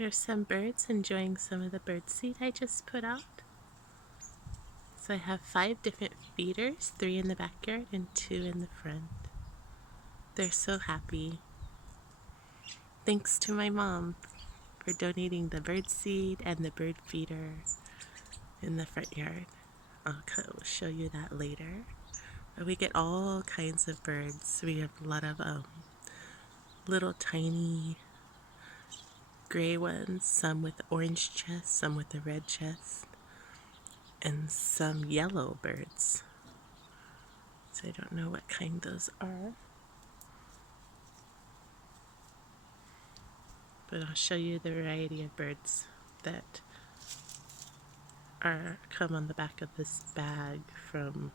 Here's some birds enjoying some of the bird seed I just put out. So I have 5 different feeders, 3 in the backyard and 2 in the front. They're so happy. Thanks to my mom for donating the bird seed and the bird feeder in the front yard. I'll show you that later. But we get all kinds of birds. We have a lot of little tiny gray ones, some with orange chest, some with a red chest, and some yellow birds. So I don't know what kind those are, but I'll show you the variety of birds that come on the back of this bag from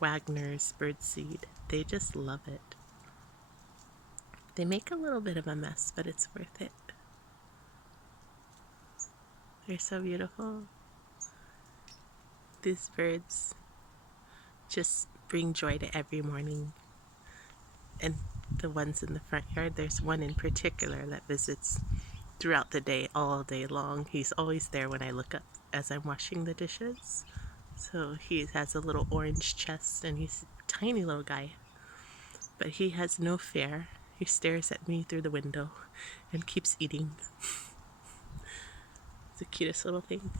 Wagner's Birdseed. They just love it. They make a little bit of a mess, but it's worth it. They're so beautiful. These birds just bring joy to every morning. And the ones in the front yard, there's one in particular that visits throughout the day, all day long. He's always there when I look up as I'm washing the dishes. So he has a little orange chest and he's a tiny little guy. But he has no fear. He stares at me through the window and keeps eating. It's the cutest little thing.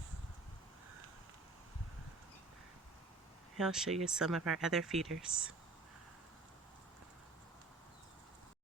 I'll show you some of our other feeders.